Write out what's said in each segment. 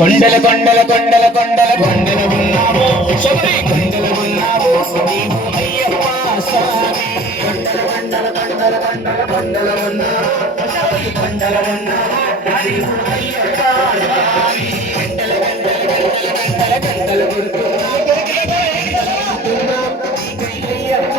కొండల కొండల కొండల కొండల కొండల ఉన్నావు శబరి కొండల ఉన్నావు నీవు అయ్యప్ప స్వామి కొండల కొండల కొండల కొండల కొండల ఉన్నావు శబరి కొండల ఉన్నావు నీవు అయ్యప్ప స్వామి కొండల కొండల కొండల కొండల కొండల అయ్యప్ప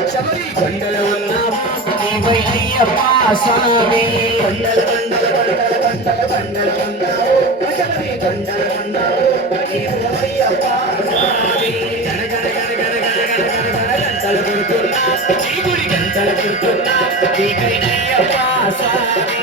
కొండల ఉన్నావు నీవై అయ్యప్ప స్వామి కొండల కొండల కొండల కొండల కొండల కొండల స్వామి గణ గణ గణ గణ గణ గణ గణ గణ గంటలు కొడుతున్నా ఈ గుడి గంటలు కొడుతున్నా నీకై అయ్యప్ప స్వామి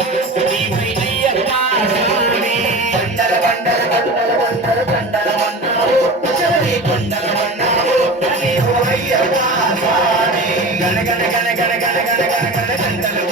కంటలు